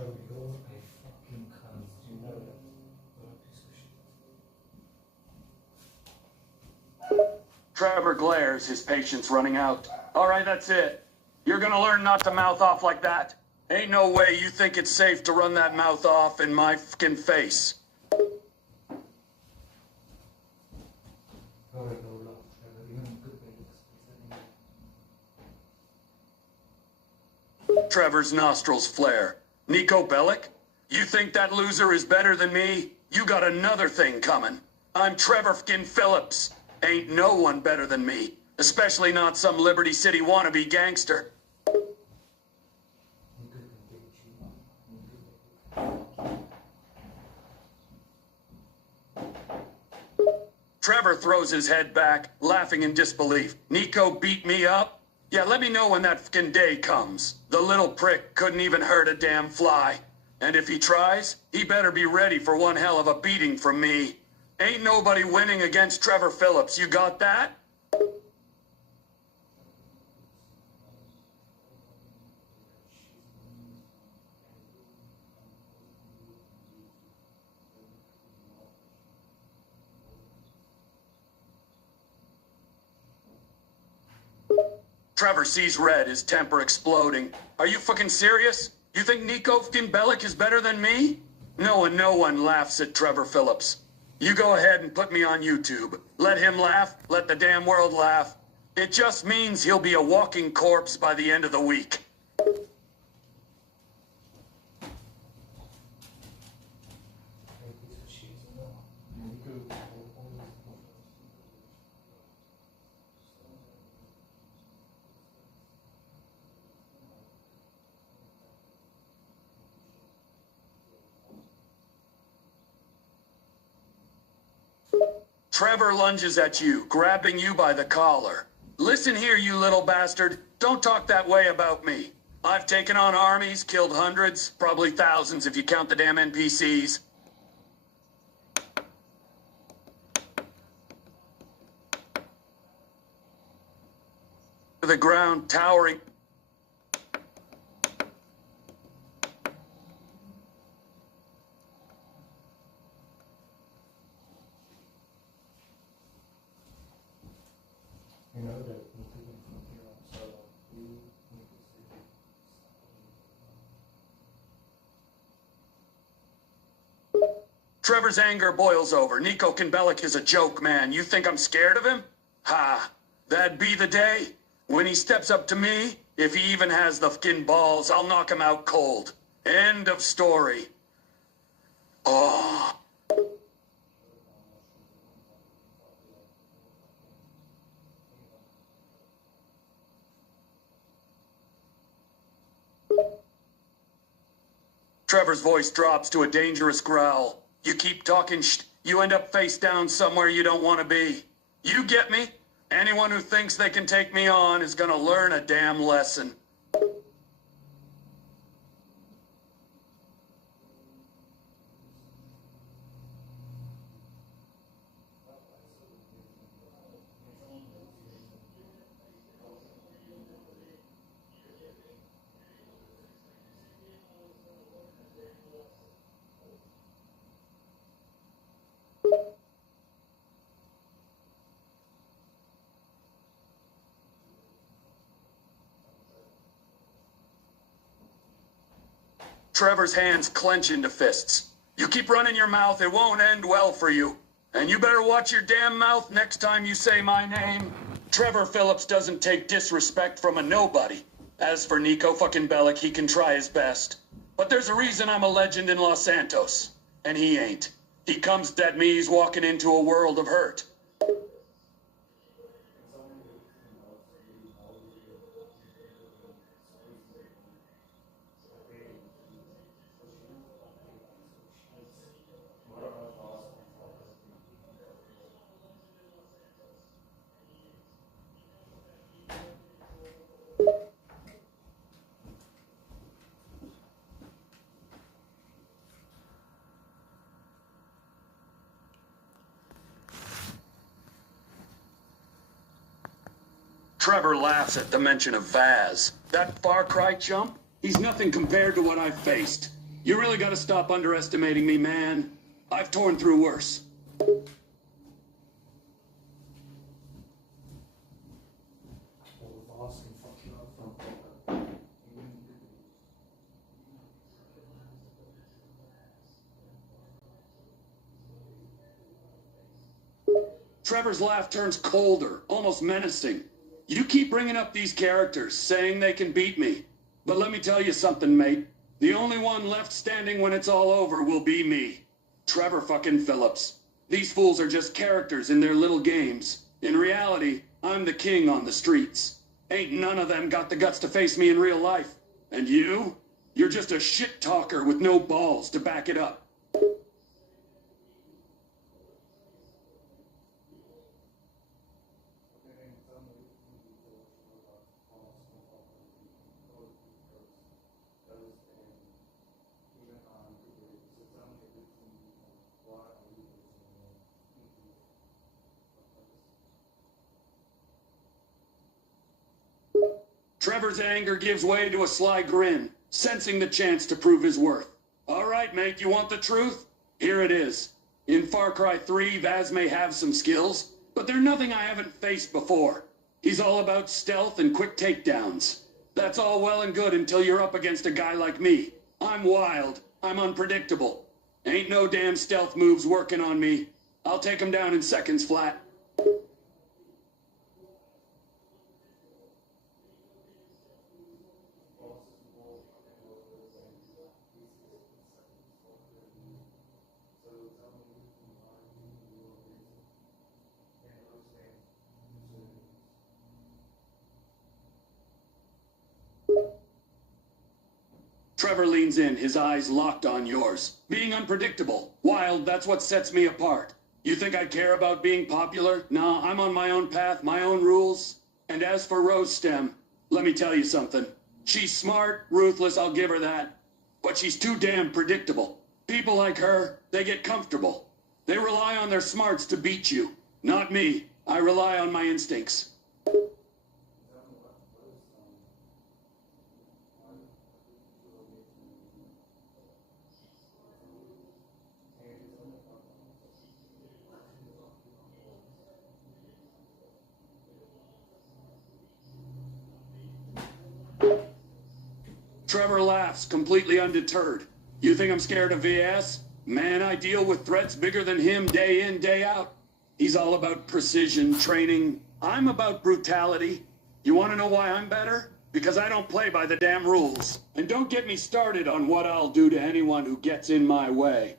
Trevor, you're a fucking cunt. Do you know that? You're a piece of shit. Trevor glares, his patience running out. All right, that's it. You're gonna learn not to mouth off like that. Ain't no way you think it's safe to run that mouth off in my fucking face. Go ahead, go laugh, Trevor. You're in good Bellic. Trevor's nostrils flare. Nico Bellic? You think that loser is better than me? You got another thing coming. I'm Trevor fkin Phillips. Ain't no one better than me. Especially not some Liberty City wannabe gangster. Trevor throws his head back, laughing in disbelief. Nico beat me up? Yeah, let me know when that fkin day comes. The little prick couldn't even hurt a damn fly. And if he tries, he better be ready for one hell of a beating from me. Ain't nobody winning against Trevor Phillips, you got that? Trevor sees red, his temper exploding. Are you fucking serious? You think Nico fkin Bellic is better than me? No one laughs at Trevor Phillips. You go ahead and put me on YouTube. Let him laugh, let the damn world laugh. It just means he'll be a walking corpse by the end of the week. Trevor lunges at you, grabbing you by the collar. Listen here, you little bastard. Don't talk that way about me. I've taken on armies, killed hundreds, probably thousands if you count the damn NPCs. To the ground, towering. You know that we're taking from here on solo. You need to see. Trevor's anger boils over. Nico fkin Bellic is a joke, man. You think I'm scared of him? Ha! That'd be the day. When he steps up to me, if he even has the fkin balls, I'll knock him out cold. End of story. Oh. Trevor's voice drops to a dangerous growl. You keep talking you end up face down somewhere you don't want to be. You get me? Anyone who thinks they can take me on is gonna learn a damn lesson. Trevor's hands clench into fists. You keep running your mouth, it won't end well for you. And you better watch your damn mouth next time you say my name. Trevor Phillips doesn't take disrespect from a nobody. As for Nico fkin Bellic, he can try his best. But there's a reason I'm a legend in Los Santos. And he ain't. He comes dead me, he's walking into a world of hurt. Trevor laughs at the mention of Vaz. That Far Cry chump? He's nothing compared to what I've faced. You really gotta stop underestimating me, man. I've torn through worse. Trevor's laugh turns colder, almost menacing. You keep bringing up these characters, saying they can beat me. But let me tell you something, mate. The only one left standing when it's all over will be me. Trevor fucking Phillips. These fools are just characters in their little games. In reality, I'm the king on the streets. Ain't none of them got the guts to face me in real life. And you? You're just a shit talker with no balls to back it up. Trevor's anger gives way to a sly grin, sensing the chance to prove his worth. All right, mate, you want the truth? Here it is. In Far Cry 3, Vaz may have some skills, but they're nothing I haven't faced before. He's all about stealth and quick takedowns. That's all well and good until you're up against a guy like me. I'm wild. I'm unpredictable. Ain't no damn stealth moves working on me. I'll take him down in seconds flat. Trevor leans in, his eyes locked on yours. Being unpredictable, wild, that's what sets me apart. You think I care about being popular? Nah, I'm on my own path, my own rules. And as for Rose Stem, let me tell you something. She's smart, ruthless, I'll give her that. But she's too damn predictable. People like her, they get comfortable. They rely on their smarts to beat you. Not me. I rely on my instincts. Trevor laughs, completely undeterred. You think I'm scared of VS? Man, I deal with threats bigger than him day in, day out. He's all about precision, training. I'm about brutality. You want to know why I'm better? Because I don't play by the damn rules. And don't get me started on what I'll do to anyone who gets in my way.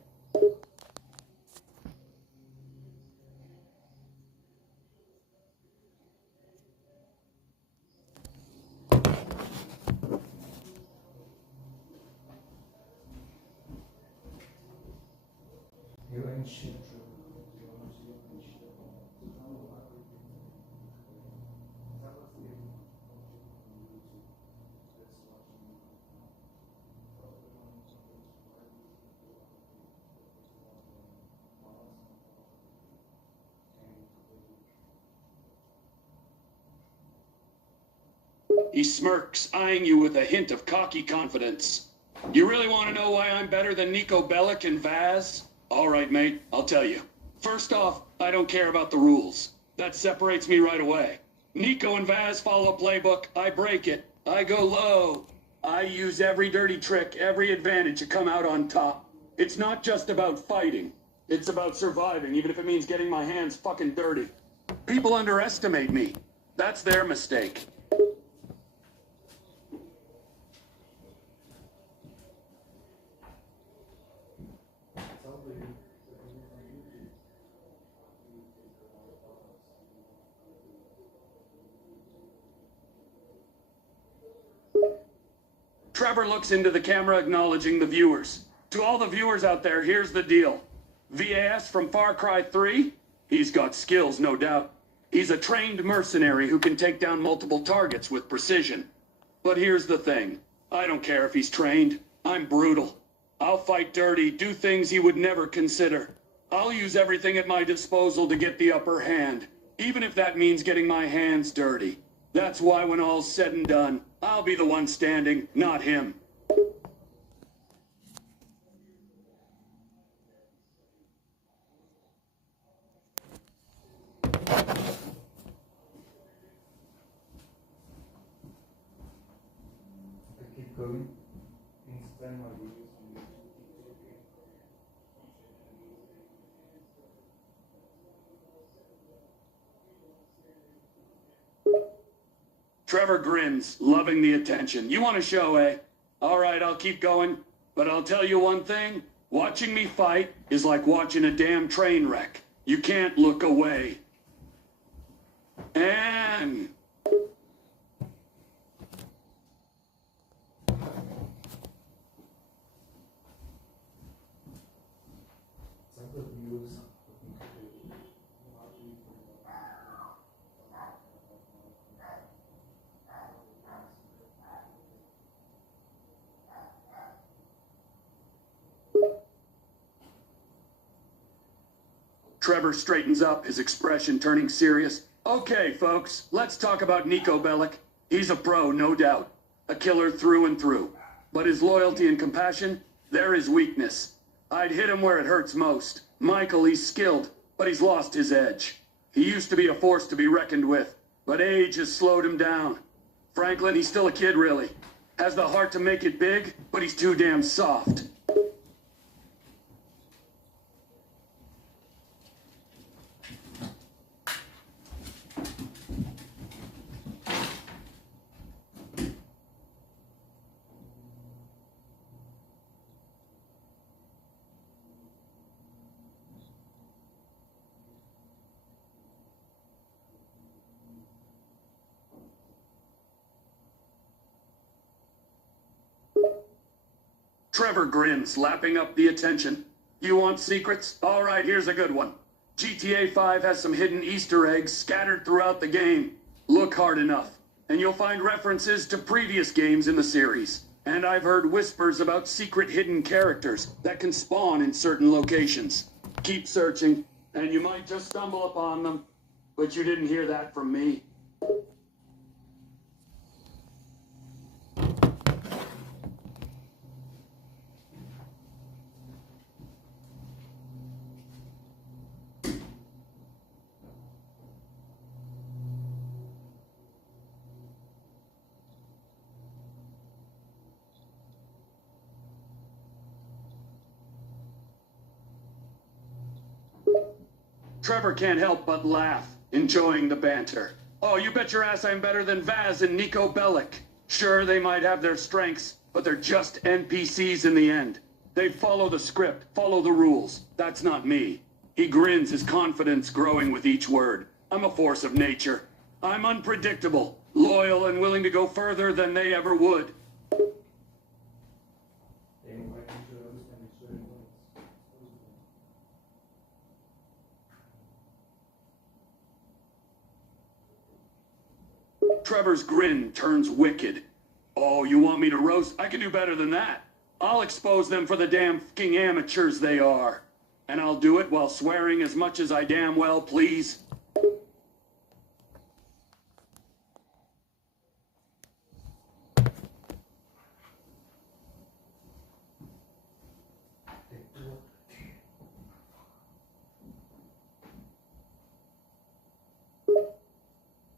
You ain't shit, Trevor. You honestly ain't shit. He smirks, eyeing you with a hint of cocky confidence. You really want to know why I'm better than Nico, Bellic, and Vaz? All right, mate, I'll tell you. First off, I don't care about the rules. That separates me right away. Nico and Vaz follow a playbook. I break it. I go low. I use every dirty trick, every advantage to come out on top. It's not just about fighting. It's about surviving, even if it means getting my hands fucking dirty. People underestimate me. That's their mistake. Trevor looks into the camera, acknowledging the viewers. To all the viewers out there, here's the deal. VAS from Far Cry 3? He's got skills, no doubt. He's a trained mercenary who can take down multiple targets with precision. But here's the thing. I don't care if he's trained. I'm brutal. I'll fight dirty, do things he would never consider. I'll use everything at my disposal to get the upper hand, even if that means getting my hands dirty. That's why when all's said and done, I'll be the one standing, not him. Trevor grins, loving the attention. You want a show, eh? All right, I'll keep going. But I'll tell you one thing. Watching me fight is like watching a damn train wreck. You can't look away. And... Trevor straightens up, his expression turning serious. Okay, folks, let's talk about Nico Bellic. He's a pro, no doubt. A killer through and through. But his loyalty and compassion, they're his weakness. I'd hit him where it hurts most. Michael, he's skilled, but he's lost his edge. He used to be a force to be reckoned with, but age has slowed him down. Franklin, he's still a kid, really. Has the heart to make it big, but he's too damn soft. Trevor grins, lapping up the attention. You want secrets? All right, here's a good one. GTA 5 has some hidden Easter eggs scattered throughout the game. Look hard enough, and you'll find references to previous games in the series. And I've heard whispers about secret hidden characters that can spawn in certain locations. Keep searching, and you might just stumble upon them. But you didn't hear that from me. Trevor can't help but laugh, enjoying the banter. Oh, you bet your ass I'm better than Vaz and Nico Bellic. Sure, they might have their strengths, but they're just NPCs in the end. They follow the script, follow the rules. That's not me. He grins, his confidence growing with each word. I'm a force of nature. I'm unpredictable, loyal, and willing to go further than they ever would. Trevor's grin turns wicked. Oh, you want me to roast? I can do better than that. I'll expose them for the damn fucking amateurs they are. And I'll do it while swearing as much as I damn well please.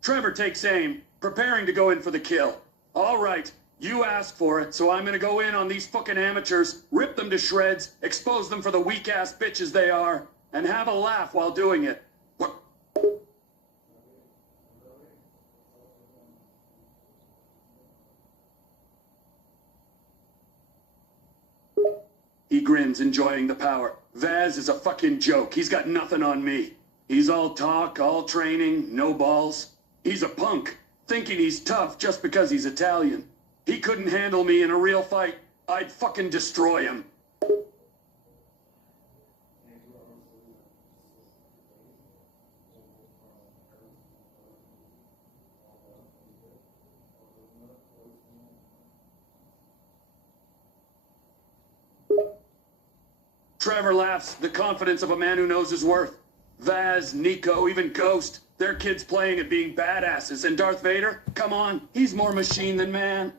Trevor takes aim, preparing to go in for the kill. All right, you asked for it, so I'm gonna go in on these fucking amateurs, rip them to shreds, expose them for the weak-ass bitches they are, and have a laugh while doing it. What? He grins, enjoying the power. Vaz is a fucking joke. He's got nothing on me. He's all talk, all training, no balls. He's a punk, thinking he's tough just because he's Italian. He couldn't handle me in a real fight. I'd fucking destroy him. Trevor laughs, the confidence of a man who knows his worth. Vaz, Nico, even Ghost. They're kids playing at being badasses. And Darth Vader? Come on, he's more machine than man.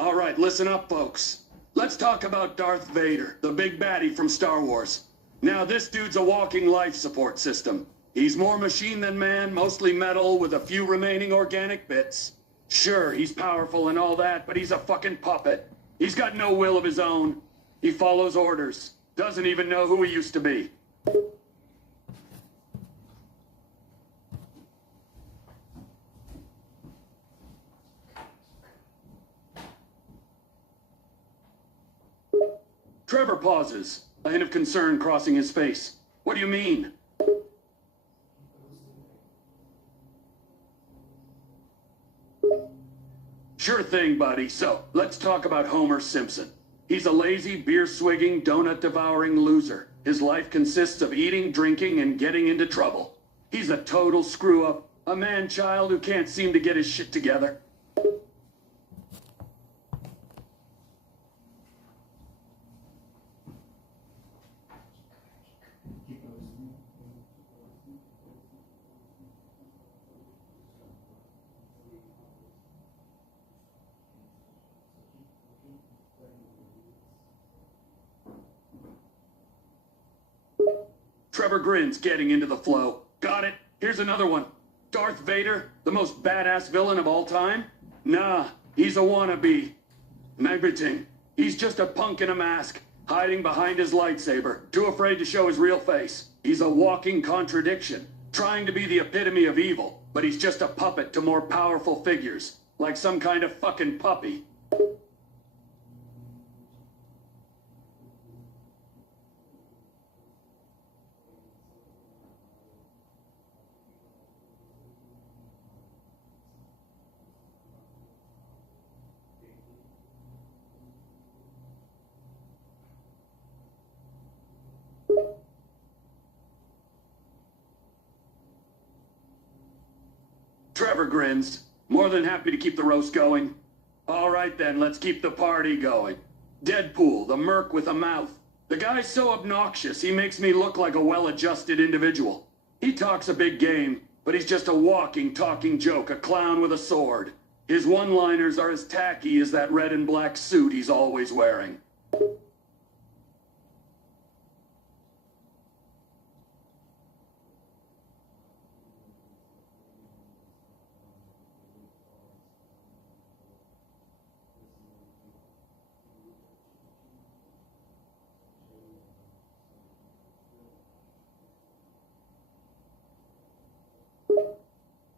All right, listen up, folks. Let's talk about Darth Vader, the big baddie from Star Wars. Now, this dude's a walking life support system. He's more machine than man, mostly metal with a few remaining organic bits. Sure, he's powerful and all that, but he's a fucking puppet. He's got no will of his own. He follows orders. Doesn't even know who he used to be. Trevor pauses, a hint of concern crossing his face. What do you mean? Sure thing, buddy. So, let's talk about Homer Simpson. He's a lazy, beer-swigging, donut-devouring loser. His life consists of eating, drinking, and getting into trouble. He's a total screw-up, a man-child who can't seem to get his shit together. Trevor grins, getting into the flow. Got it. Here's another one. Darth Vader, the most badass villain of all time? Nah, he's a wannabe. Everything. He's just a punk in a mask, hiding behind his lightsaber, too afraid to show his real face. He's a walking contradiction, trying to be the epitome of evil, but he's just a puppet to more powerful figures, like some kind of fucking puppy. Trevor grins, more than happy to keep the roast going. All right then, let's keep the party going. Deadpool, the merc with a mouth. The guy's so obnoxious, he makes me look like a well-adjusted individual. He talks a big game, but he's just a walking, talking joke, a clown with a sword. His one-liners are as tacky as that red and black suit he's always wearing.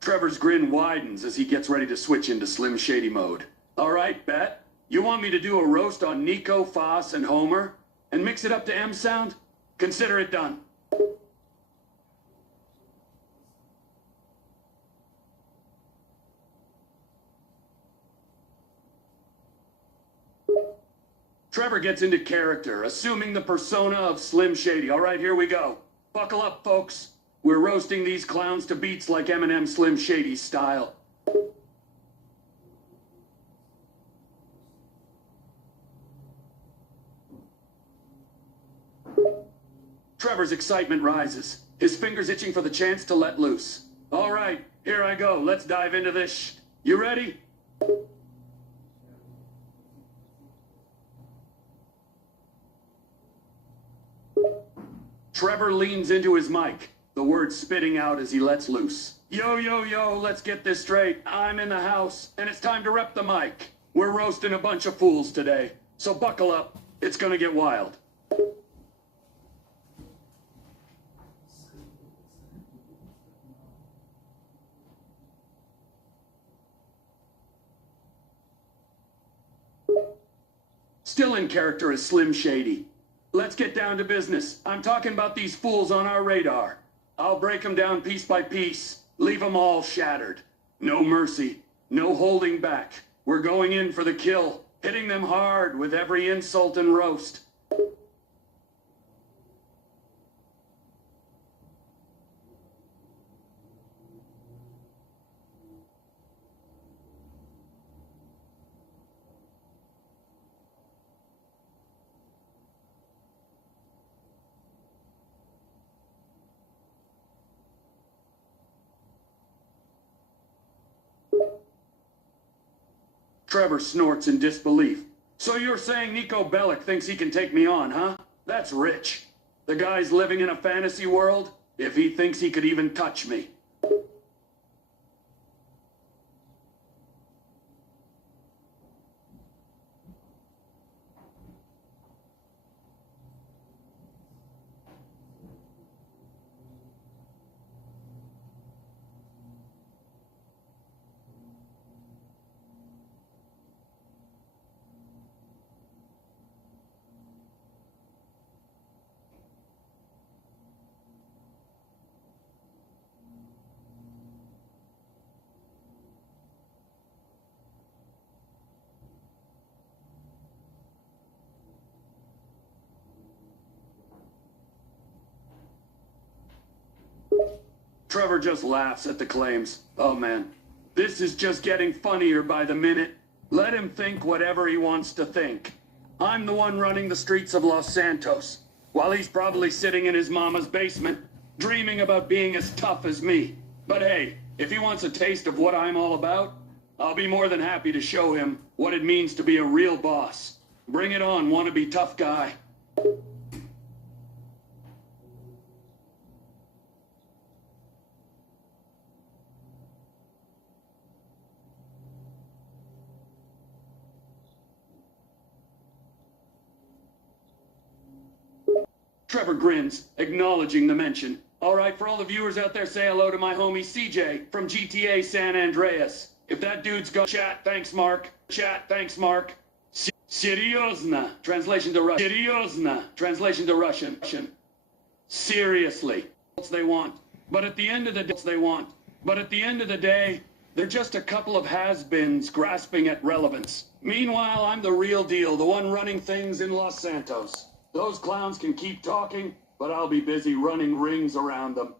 Trevor's grin widens as he gets ready to switch into Slim Shady mode. All right, bet. You want me to do a roast on Nico, Foss, and Homer? And mix it up to M-sound? Consider it done. Trevor gets into character, assuming the persona of Slim Shady. All right, here we go. Buckle up, folks. We're roasting these clowns to beats like Eminem Slim Shady style. Trevor's excitement rises, his fingers itching for the chance to let loose. All right, here I go. Let's dive into this. You ready? Trevor leans into his mic, the words spitting out as he lets loose. Yo, yo, yo, let's get this straight. I'm in the house, and it's time to rep the mic. We're roasting a bunch of fools today, so buckle up. It's gonna get wild. Still in character as Slim Shady. Let's get down to business. I'm talking about these fools on our radar. I'll break them down piece by piece, leave them all shattered. No mercy, no holding back. We're going in for the kill, hitting them hard with every insult and roast. Trevor snorts in disbelief. So you're saying Nico Bellic thinks he can take me on, huh? That's rich. The guy's living in a fantasy world? if he thinks he could even touch me. Trevor just laughs at the claims. Oh man, this is just getting funnier by the minute. Let him think whatever he wants to think. I'm the one running the streets of Los Santos, while he's probably sitting in his mama's basement, dreaming about being as tough as me. But hey, if he wants a taste of what I'm all about, I'll be more than happy to show him what it means to be a real boss. Bring it on, wannabe tough guy. Trevor grins, acknowledging the mention. All right, for all the viewers out there, say hello to my homie CJ from GTA San Andreas. If that dude's got chat, thanks Mark. Chat, thanks Mark. Seriozna, translation to Russian. Seriozna, translation to Russian. Seriously, they want. But at the end of the day, they're just a couple of has-beens grasping at relevance. Meanwhile, I'm the real deal, the one running things in Los Santos. Those clowns can keep talking, but I'll be busy running rings around them.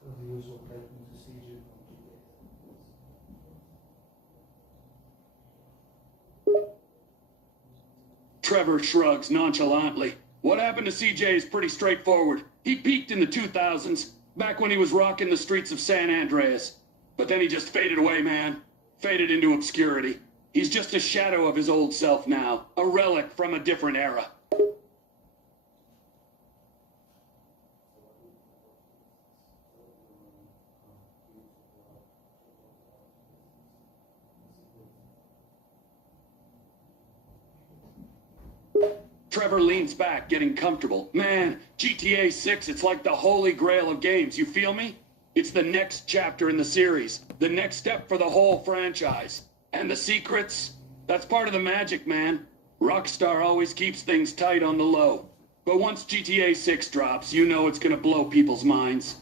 So the usual typing procedure. Trevor shrugs nonchalantly. What happened to CJ is pretty straightforward. He peaked in the 2000s, back when he was rocking the streets of San Andreas. But then he just faded away, man. Faded into obscurity. He's just a shadow of his old self now, a relic from a different era. Trevor leans back, getting comfortable. Man, GTA 6, it's like the holy grail of games, you feel me? It's the next chapter in the series, the next step for the whole franchise. And the secrets? That's part of the magic, man. Rockstar always keeps things tight on the low. But once GTA 6 drops, you know it's gonna blow people's minds.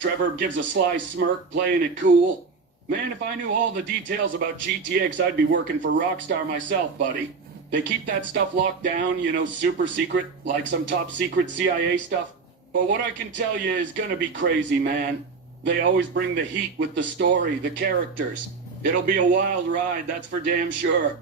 Trevor gives a sly smirk, playing it cool. Man, if I knew all the details about GTX, I'd be working for Rockstar myself, buddy. They keep that stuff locked down, you know, super secret, like some top secret CIA stuff. But what I can tell you is gonna be crazy, man. They always bring the heat with the story, the characters. It'll be a wild ride, that's for damn sure.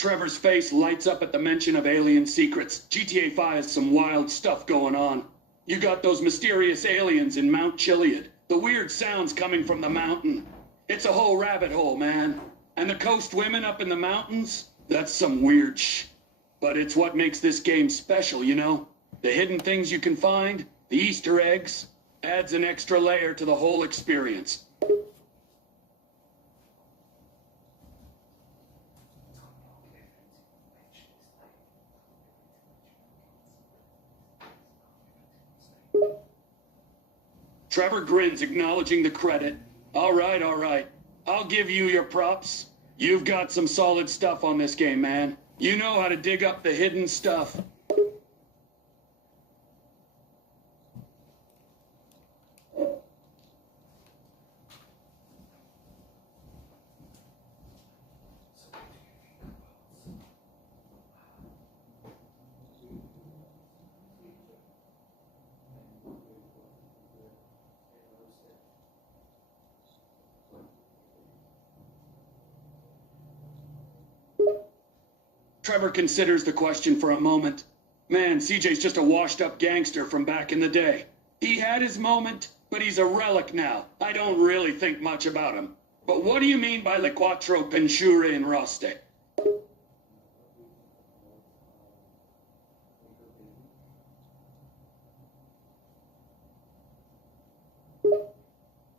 Trevor's face lights up at the mention of alien secrets. GTA 5 has some wild stuff going on. You got those mysterious aliens in Mount Chiliad. The weird sounds coming from the mountain. It's a whole rabbit hole, man. And the coast women up in the mountains? That's some weird But it's what makes this game special, you know? The hidden things you can find, the Easter eggs, adds an extra layer to the whole experience. Trevor grins, acknowledging the credit. All right, all right. I'll give you your props. You've got some solid stuff on this game, man. You know how to dig up the hidden stuff. Trevor considers the question for a moment. Man, CJ's just a washed-up gangster from back in the day. He had his moment, but he's a relic now. I don't really think much about him. But what do you mean by le quattro pensure in roste?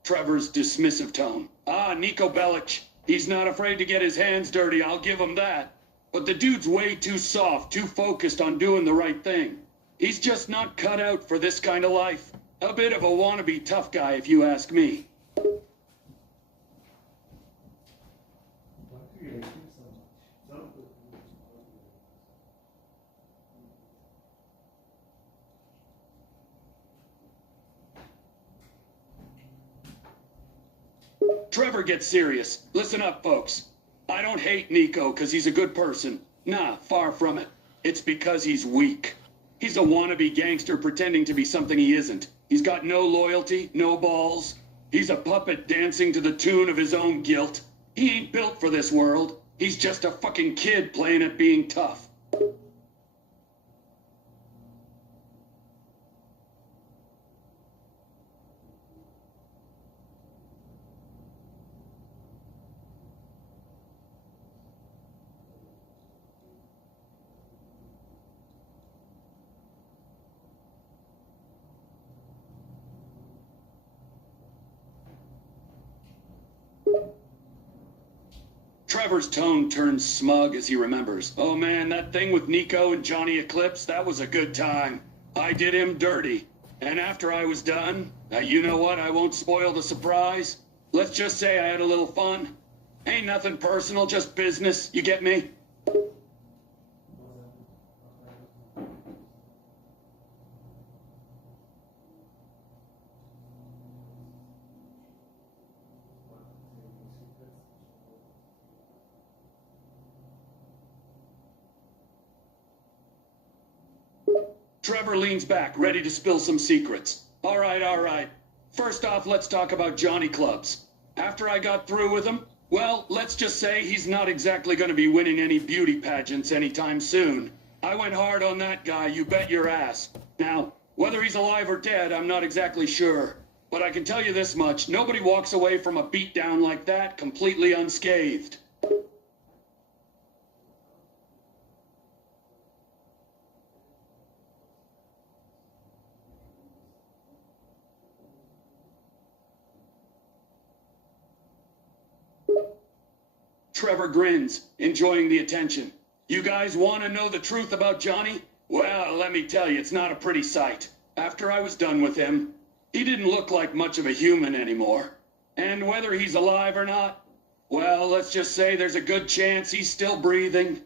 Trevor's dismissive tone. Ah, Nico Bellic. He's not afraid to get his hands dirty, I'll give him that. But the dude's way too soft, too focused on doing the right thing. He's just not cut out for this kind of life. A bit of a wannabe tough guy, if you ask me. Trevor gets serious. Listen up, folks. I don't hate Nico because he's a good person. Nah, far from it. It's because he's weak. He's a wannabe gangster pretending to be something he isn't. He's got no loyalty, no balls. He's a puppet dancing to the tune of his own guilt. He ain't built for this world. He's just a fucking kid playing at being tough. Trevor's tone turns smug as he remembers. Oh man, that thing with Nico and Johnny Eclipse, that was a good time. I did him dirty. And after I was done, you know what, I won't spoil the surprise. Let's just say I had a little fun. Ain't nothing personal, just business, you get me? Trevor leans back, ready to spill some secrets. All right, all right. First off, let's talk about Johnny Clubs. After I got through with him, well, let's just say he's not exactly going to be winning any beauty pageants anytime soon. I went hard on that guy, you bet your ass. Now, whether he's alive or dead, I'm not exactly sure. But I can tell you this much, nobody walks away from a beatdown like that completely unscathed. Trevor grins, enjoying the attention. You guys want to know the truth about Johnny? Well, let me tell you, it's not a pretty sight. After I was done with him, he didn't look like much of a human anymore. And whether he's alive or not, well, let's just say there's a good chance he's still breathing.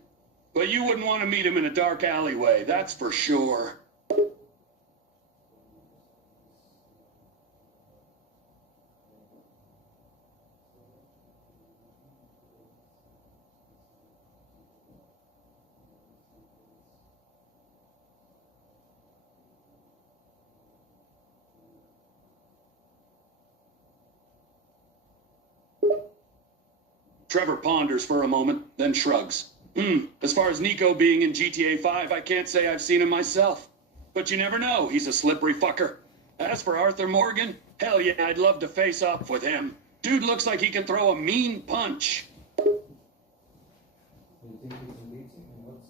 But you wouldn't want to meet him in a dark alleyway, that's for sure. Trevor ponders for a moment, then shrugs. As far as Nico being in GTA 5, I can't say I've seen him myself. But you never know, he's a slippery fucker. As for Arthur Morgan, hell yeah, I'd love to face off with him. Dude looks like he can throw a mean punch. You think he's a meeting and what's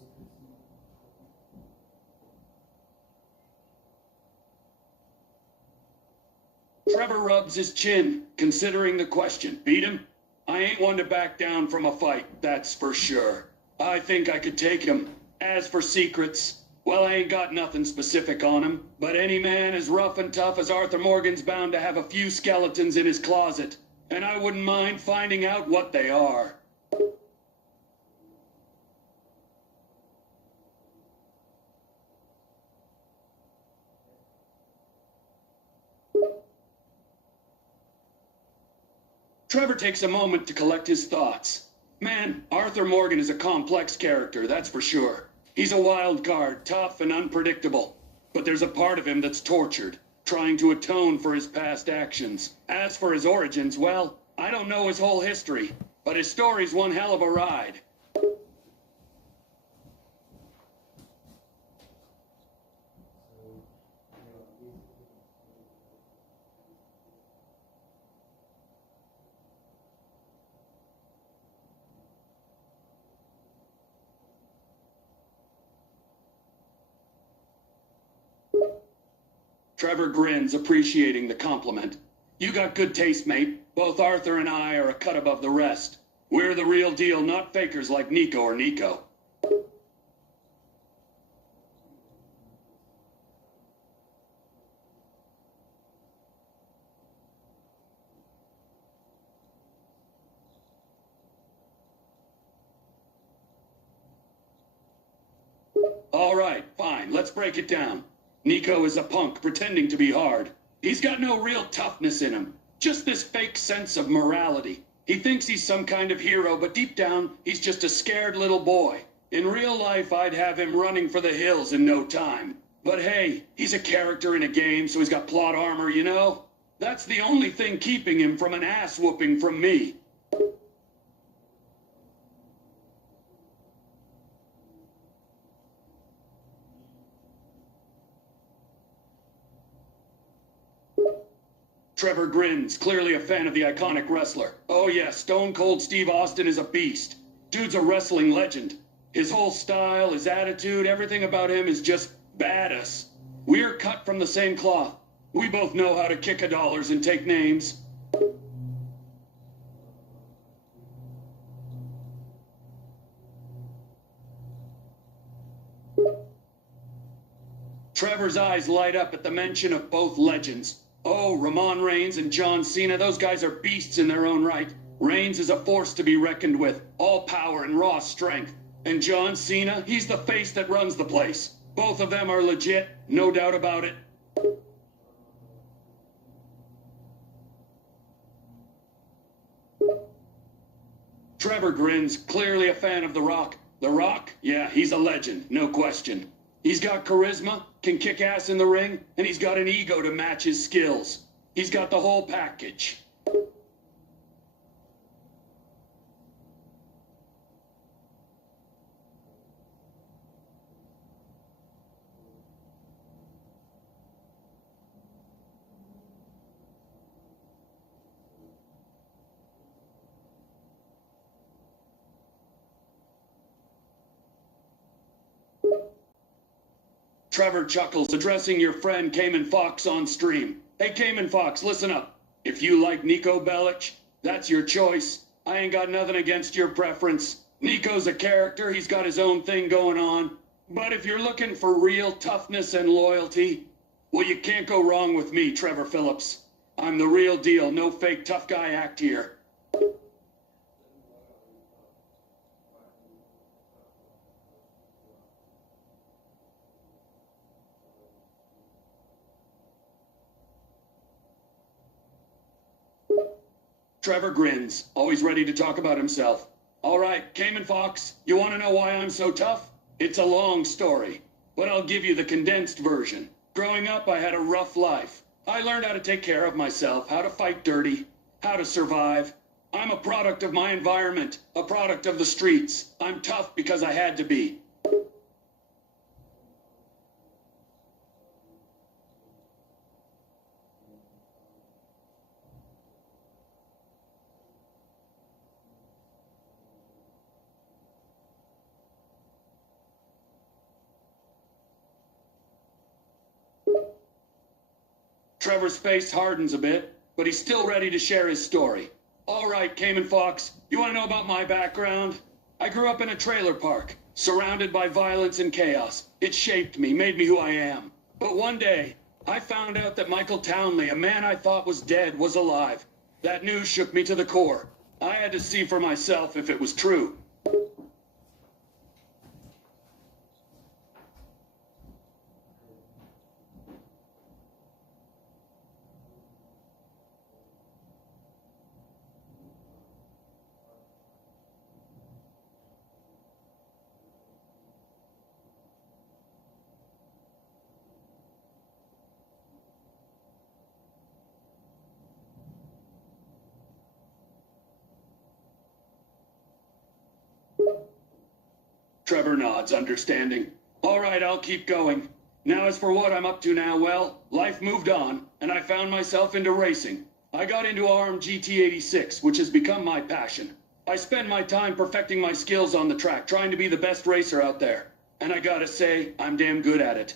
it? Trevor rubs his chin, considering the question. Beat him? I ain't one to back down from a fight, that's for sure. I think I could take him. As for secrets, Well, I ain't got nothing specific on him, but any man as rough and tough as Arthur Morgan's bound to have a few skeletons in his closet, and I wouldn't mind finding out what they are. Trevor takes a moment to collect his thoughts. Man, Arthur Morgan is a complex character, that's for sure. He's a wild card, tough and unpredictable. But there's a part of him that's tortured, trying to atone for his past actions. As for his origins, well, I don't know his whole history, but his story's one hell of a ride. Trevor grins, appreciating the compliment. You got good taste, mate. Both Arthur and I are a cut above the rest. We're the real deal, not fakers like Nico or Nico. All right, fine, let's break it down. Nico is a punk pretending to be hard. He's got no real toughness in him, just this fake sense of morality. He thinks he's some kind of hero, but deep down, he's just a scared little boy. In real life, I'd have him running for the hills in no time. But hey, he's a character in a game, so he's got plot armor, you know? That's the only thing keeping him from an ass whooping from me. Trevor grins, clearly a fan of the iconic wrestler. Oh yeah, Stone Cold Steve Austin is a beast. Dude's a wrestling legend. His whole style, his attitude, everything about him is just badass. We're cut from the same cloth. We both know how to kick a dollars and take names. Trevor's eyes light up at the mention of both legends. Oh, Ramon Reigns and John Cena, those guys are beasts in their own right. Reigns is a force to be reckoned with, all power and raw strength. And John Cena, he's the face that runs the place. Both of them are legit, no doubt about it. Trevor grins, clearly a fan of The Rock. The Rock? Yeah, he's a legend, no question. He's got charisma, can kick ass in the ring, and he's got an ego to match his skills. He's got the whole package. Trevor chuckles, addressing your friend Cayman Fox on stream. Hey Cayman Fox, listen up. If you like Nico Bellic, that's your choice. I ain't got nothing against your preference. Nico's a character, he's got his own thing going on. But if you're looking for real toughness and loyalty, well, you can't go wrong with me, Trevor Phillips. I'm the real deal, no fake tough guy act here. Trevor grins, always ready to talk about himself. All right, Cayman Fox, you want to know why I'm so tough? It's a long story, but I'll give you the condensed version. Growing up, I had a rough life. I learned how to take care of myself, how to fight dirty, how to survive. I'm a product of my environment, a product of the streets. I'm tough because I had to be. Trevor's face hardens a bit, but he's still ready to share his story. All right, Cayman Fox, you want to know about my background? I grew up in a trailer park. surrounded by violence and chaos. It shaped me, made me who I am. But one day, I found out that Michael Townley, a man I thought was dead, was alive. That news shook me to the core. I had to see for myself if it was true. Trevor nods, understanding. All right, I'll keep going. Now, as for what I'm up to now, well, life moved on, and I found myself into racing. I got into ARM GT86, which has become my passion. I spend my time perfecting my skills on the track, trying to be the best racer out there. And I gotta say, I'm damn good at it.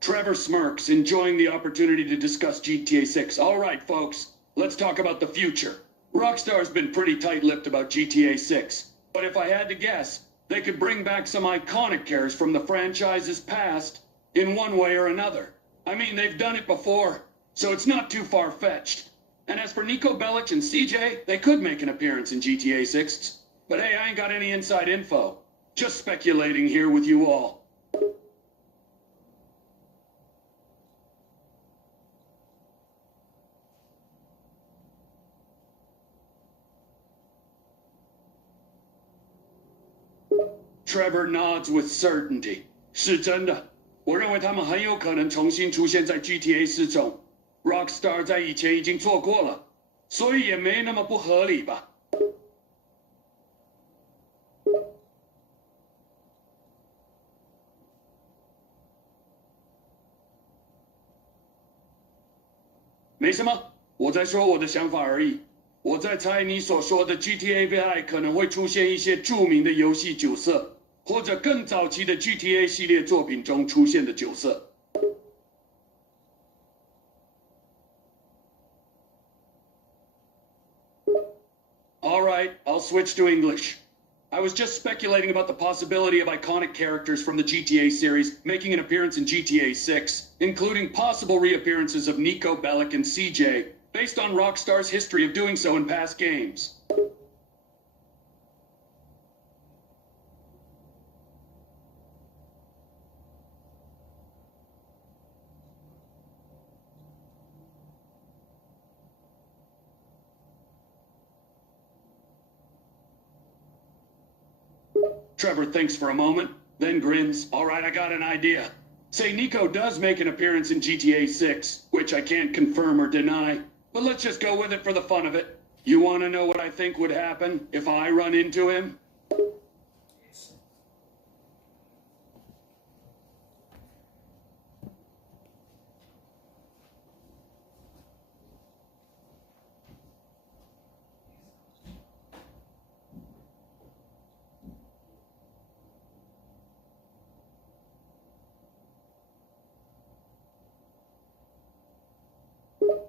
Trevor smirks, enjoying the opportunity to discuss GTA 6. All right, folks, let's talk about the future. Rockstar's been pretty tight-lipped about GTA 6, but if I had to guess, they could bring back some iconic characters from the franchise's past in one way or another. I mean, they've done it before, so it's not too far-fetched. And as for Nico, Bellic, and CJ, they could make an appearance in GTA 6. But hey, I ain't got any inside info. Just speculating here with you all. Trevor nods with certainty. 是真的，我认为他们很有可能重新出现在 GTA 4中。Rockstar 在以前已经做过了，所以也没那么不合理吧。没什么，我在说我的想法而已。我在猜你所说的 GTA VI 可能会出现一些著名的游戏角色。或者更早期的 GTA 系列作品中出现的角色。All right, I'll switch to English. I was just speculating about the possibility of iconic characters from the GTA series making an appearance in GTA 6, including possible reappearances of Nico, Bellic, and CJ, based on Rockstar's history of doing so in past games. Trevor thinks for a moment, then grins. All right, I got an idea. Say Nico does make an appearance in GTA 6, which I can't confirm or deny, but let's just go with it for the fun of it. You want to know what I think would happen if I run into him?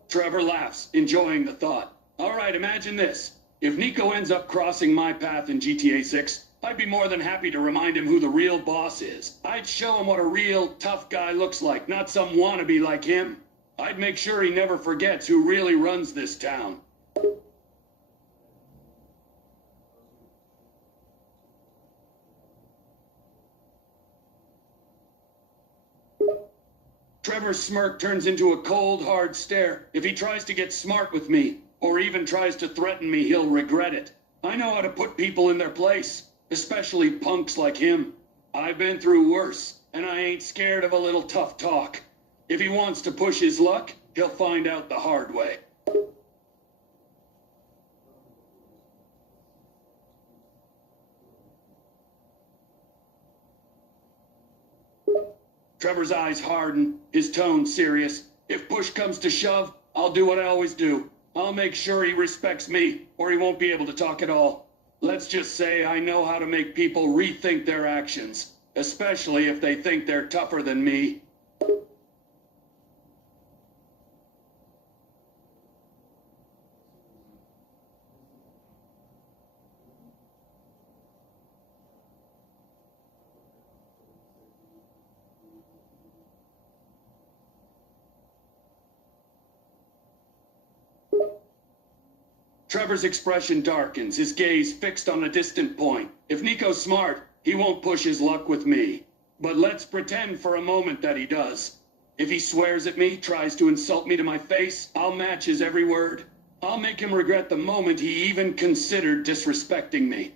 Trevor laughs, enjoying the thought. All right, imagine this. If Nico ends up crossing my path in GTA 6, I'd be more than happy to remind him who the real boss is. I'd show him what a real, tough guy looks like, not some wannabe like him. I'd make sure he never forgets who really runs this town. Trevor's smirk turns into a cold, hard stare. If he tries to get smart with me, or even tries to threaten me, he'll regret it. I know how to put people in their place, especially punks like him. I've been through worse, and I ain't scared of a little tough talk. If he wants to push his luck, he'll find out the hard way. Trevor's eyes harden, his tone serious. If push comes to shove, I'll do what I always do. I'll make sure he respects me, or he won't be able to talk at all. Let's just say I know how to make people rethink their actions, especially if they think they're tougher than me. Trevor's expression darkens, his gaze fixed on a distant point. If Nico's smart, he won't push his luck with me. But let's pretend for a moment that he does. If he swears at me, tries to insult me to my face, I'll match his every word. I'll make him regret the moment he even considered disrespecting me.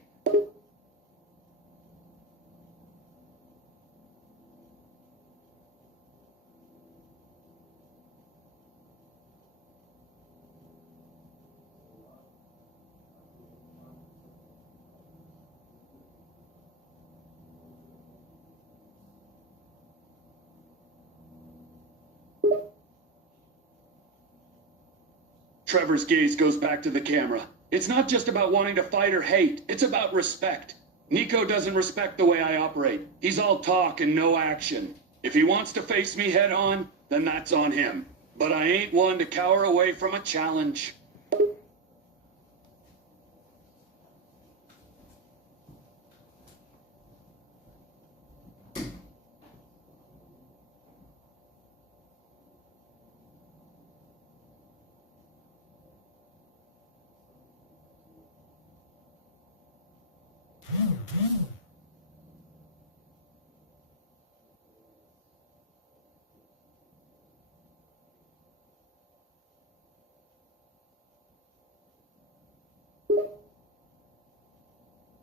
Trevor's gaze goes back to the camera. It's not just about wanting to fight or hate, it's about respect. Nico doesn't respect the way I operate. He's all talk and no action. If he wants to face me head on, then that's on him. But I ain't one to cower away from a challenge.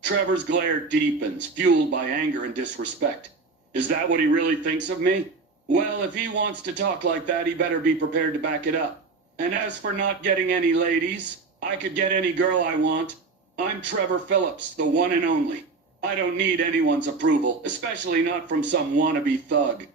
Trevor's glare deepens, fueled by anger and disrespect. Is that what he really thinks of me? Well, if he wants to talk like that, he better be prepared to back it up. And as for not getting any ladies, I could get any girl I want. I'm Trevor Phillips, the one and only. I don't need anyone's approval, especially not from some wannabe thug.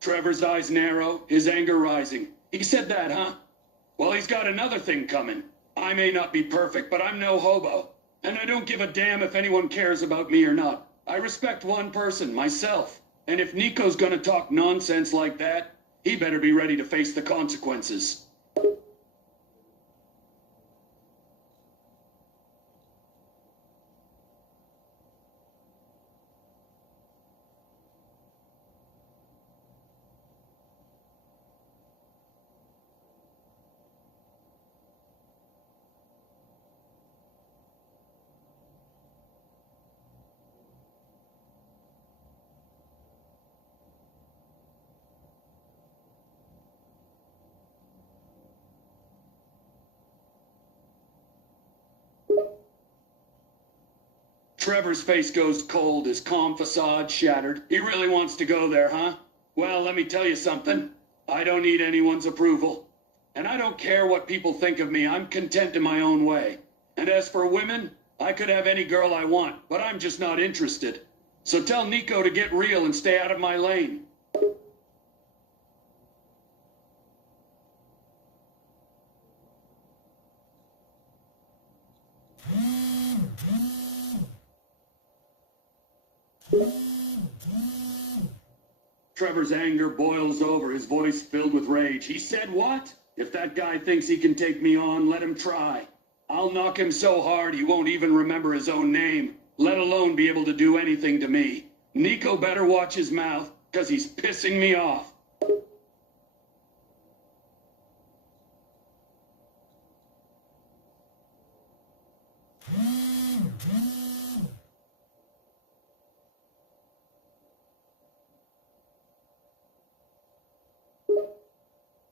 Trevor's eyes narrow, his anger rising. He said that, huh? Well, he's got another thing coming. I may not be perfect, but I'm no hobo. And I don't give a damn if anyone cares about me or not. I respect one person, myself. And if Nico's gonna talk nonsense like that, he better be ready to face the consequences. Trevor's face goes cold, his calm facade shattered. He really wants to go there, huh? Well, let me tell you something. I don't need anyone's approval. And I don't care what people think of me. I'm content in my own way. And as for women, I could have any girl I want, but I'm just not interested. So tell Nico to get real and stay out of my lane. Trevor's anger boils over, his voice filled with rage. He said what? If that guy thinks he can take me on, let him try. I'll knock him so hard he won't even remember his own name, let alone be able to do anything to me. Nico better watch his mouth, 'cause he's pissing me off.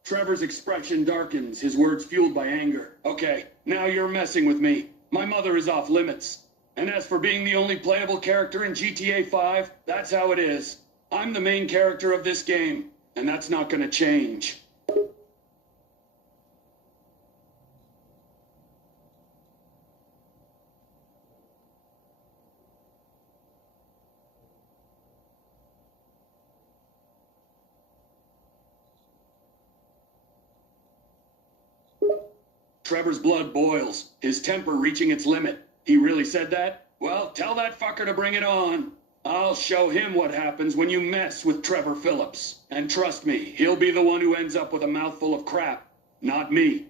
Trevor's expression darkens, his words fueled by anger. Okay, now you're messing with me. My mother is off limits. And as for being the only playable character in GTA 5, that's how it is. I'm the main character of this game, and that's not gonna change. Trevor's blood boils, his temper reaching its limit. He really said that? Well, tell that fucker to bring it on. I'll show him what happens when you mess with Trevor Phillips. And trust me, he'll be the one who ends up with a mouthful of crap, not me.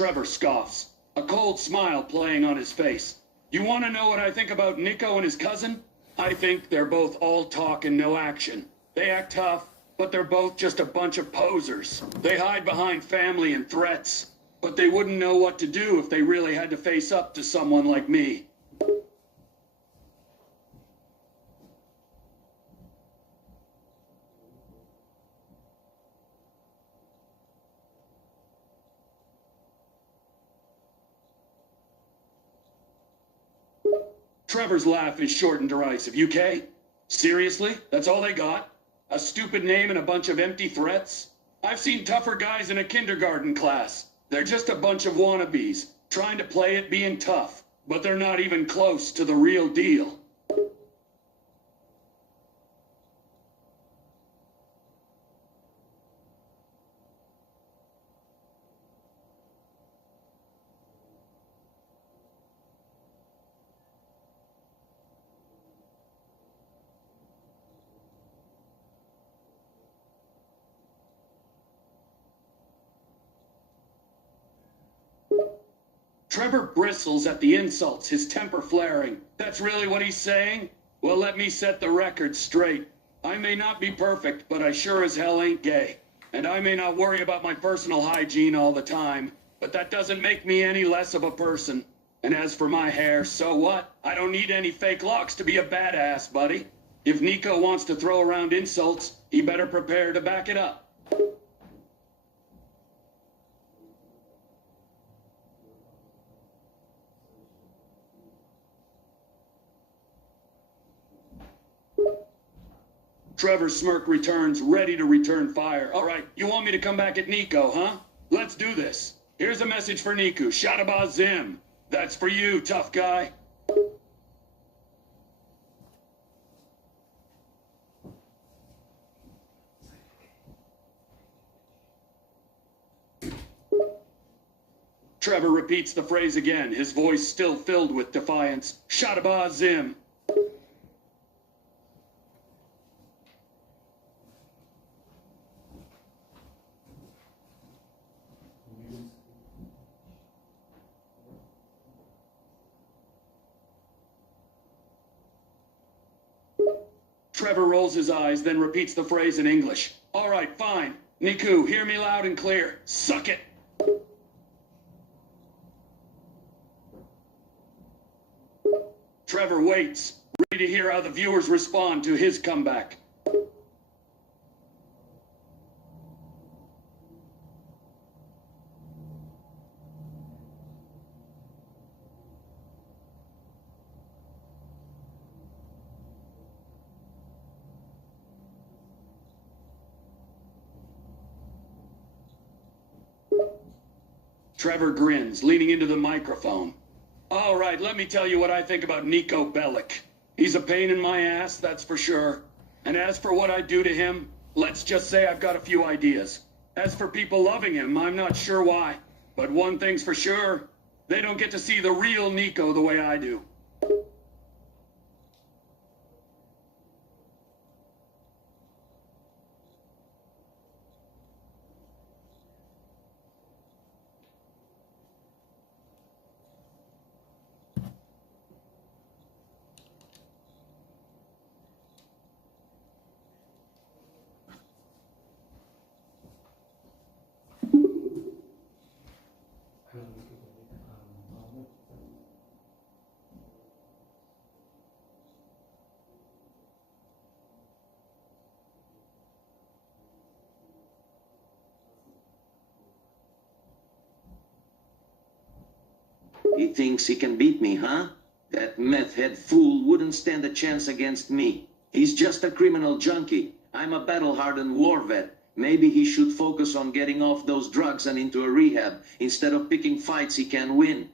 Trevor scoffs, a cold smile playing on his face. You want to know what I think about Nico and his cousin? I think they're both all talk and no action. They act tough, but they're both just a bunch of posers. They hide behind family and threats, but they wouldn't know what to do if they really had to face up to someone like me. Trevor's laugh is short and derisive. UK? Seriously? That's all they got? A stupid name and a bunch of empty threats? I've seen tougher guys in a kindergarten class. They're just a bunch of wannabes, trying to play it being tough, but they're not even close to the real deal. Trevor bristles at the insults, his temper flaring. That's really what he's saying? Well, let me set the record straight. I may not be perfect, but I sure as hell ain't gay. And I may not worry about my personal hygiene all the time, but that doesn't make me any less of a person. And as for my hair, so what? I don't need any fake locks to be a badass, buddy. If Nico wants to throw around insults, he better prepare to back it up. Trevor's smirk returns, ready to return fire. All right, you want me to come back at Nico, huh? Let's do this. Here's a message for Nico. Shadaba Zim. That's for you, tough guy. Trevor repeats the phrase again, his voice still filled with defiance. Shadaba Zim. Trevor rolls his eyes, then repeats the phrase in English. All right, fine. Nico, hear me loud and clear. Suck it. Trevor waits, ready to hear how the viewers respond to his comeback. Trevor grins, leaning into the microphone. All right, let me tell you what I think about Nico Bellic. He's a pain in my ass, that's for sure. And as for what I do to him, let's just say I've got a few ideas. As for people loving him, I'm not sure why. But one thing's for sure, they don't get to see the real Nico the way I do. He thinks he can beat me, huh? That meth head fool wouldn't stand a chance against me. He's just a criminal junkie. I'm a battle-hardened war vet. Maybe he should focus on getting off those drugs and into a rehab instead of picking fights he can win.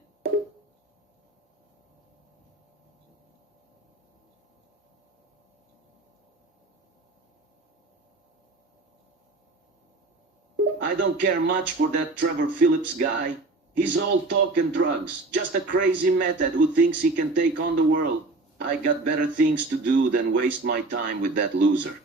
I don't care much for that Trevor Phillips guy. He's all talk and drugs, just a crazy method who thinks he can take on the world. I got better things to do than waste my time with that loser.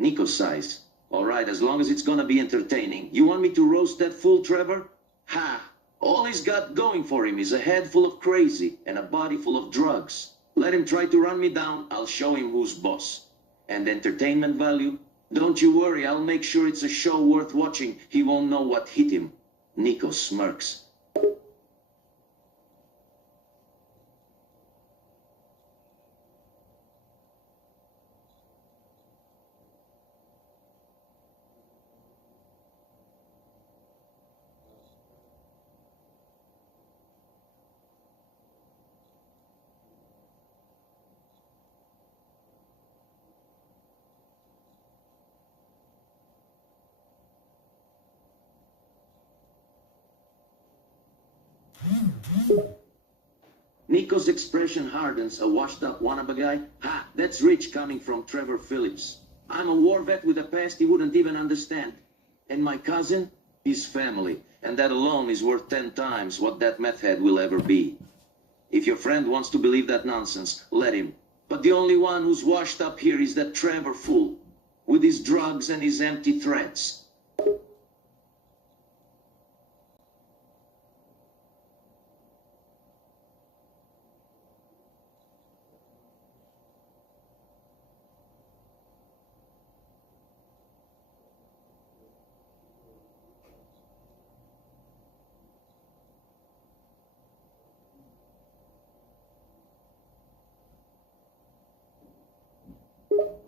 Nico sighs. All right, as long as it's gonna be entertaining. You want me to roast that fool, Trevor? Ha! All he's got going for him is a head full of crazy and a body full of drugs. Let him try to run me down, I'll show him who's boss. And entertainment value? Don't you worry, I'll make sure it's a show worth watching. He won't know what hit him. Nico smirks. Nico's expression hardens. A washed-up wannabe guy? Ha! That's rich coming from Trevor Phillips. I'm a war vet with a past he wouldn't even understand. And my cousin? His family. And that alone is worth 10 times what that meth head will ever be. If your friend wants to believe that nonsense, let him. But the only one who's washed up here is that Trevor fool. With his drugs and his empty threats.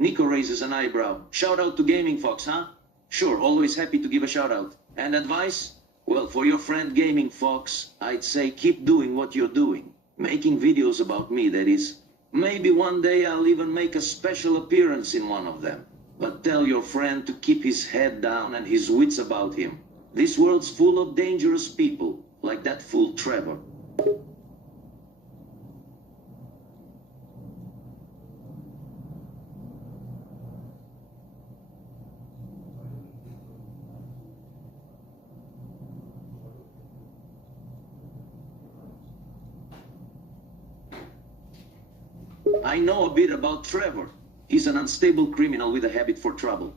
Nico raises an eyebrow. Shout out to Gaming Fox, huh? Sure, always happy to give a shout out. And advice? Well, for your friend Gaming Fox, I'd say keep doing what you're doing. Making videos about me, that is. Maybe one day I'll even make a special appearance in one of them. But tell your friend to keep his head down and his wits about him. This world's full of dangerous people, like that fool Trevor. I know a bit about Trevor. He's an unstable criminal with a habit for trouble.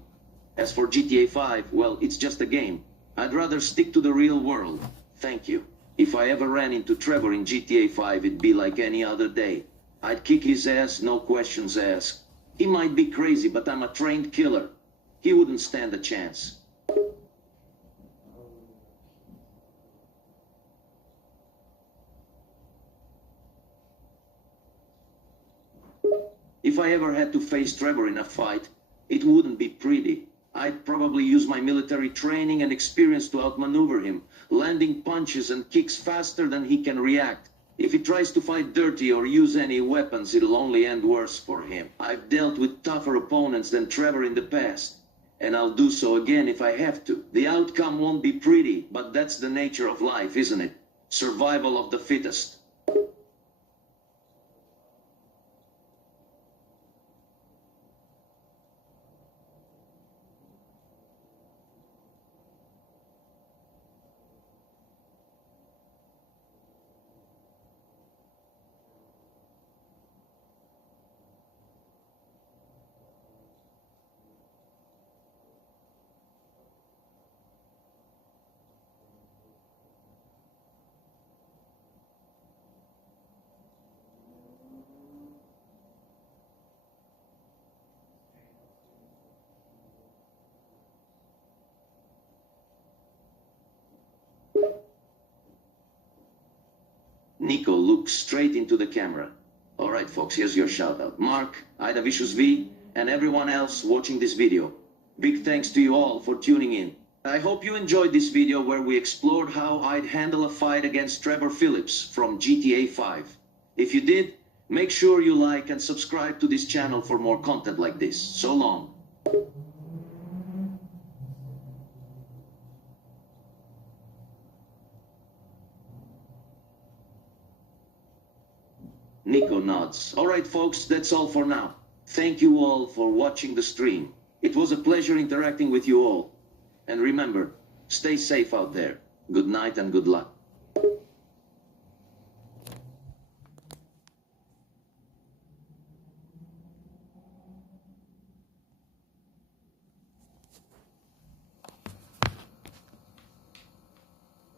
As for GTA 5, well, it's just a game. I'd rather stick to the real world. Thank you. If I ever ran into Trevor in GTA 5, it'd be like any other day. I'd kick his ass, no questions asked. He might be crazy, but I'm a trained killer. He wouldn't stand a chance. If I ever had to face Trevor in a fight, it wouldn't be pretty. I'd probably use my military training and experience to outmaneuver him, landing punches and kicks faster than he can react. If he tries to fight dirty or use any weapons, it'll only end worse for him. I've dealt with tougher opponents than Trevor in the past, and I'll do so again if I have to. The outcome won't be pretty, but that's the nature of life, isn't it? Survival of the fittest. Nico looked straight into the camera. Alright folks, here's your shout out. Mark, Ida Vicious V, and everyone else watching this video. Big thanks to you all for tuning in. I hope you enjoyed this video where we explored how I'd handle a fight against Trevor Phillips from GTA 5. If you did, make sure you like and subscribe to this channel for more content like this. So long. Nico nods. Alright folks, that's all for now. Thank you all for watching the stream. It was a pleasure interacting with you all. And remember, stay safe out there. Good night and good luck.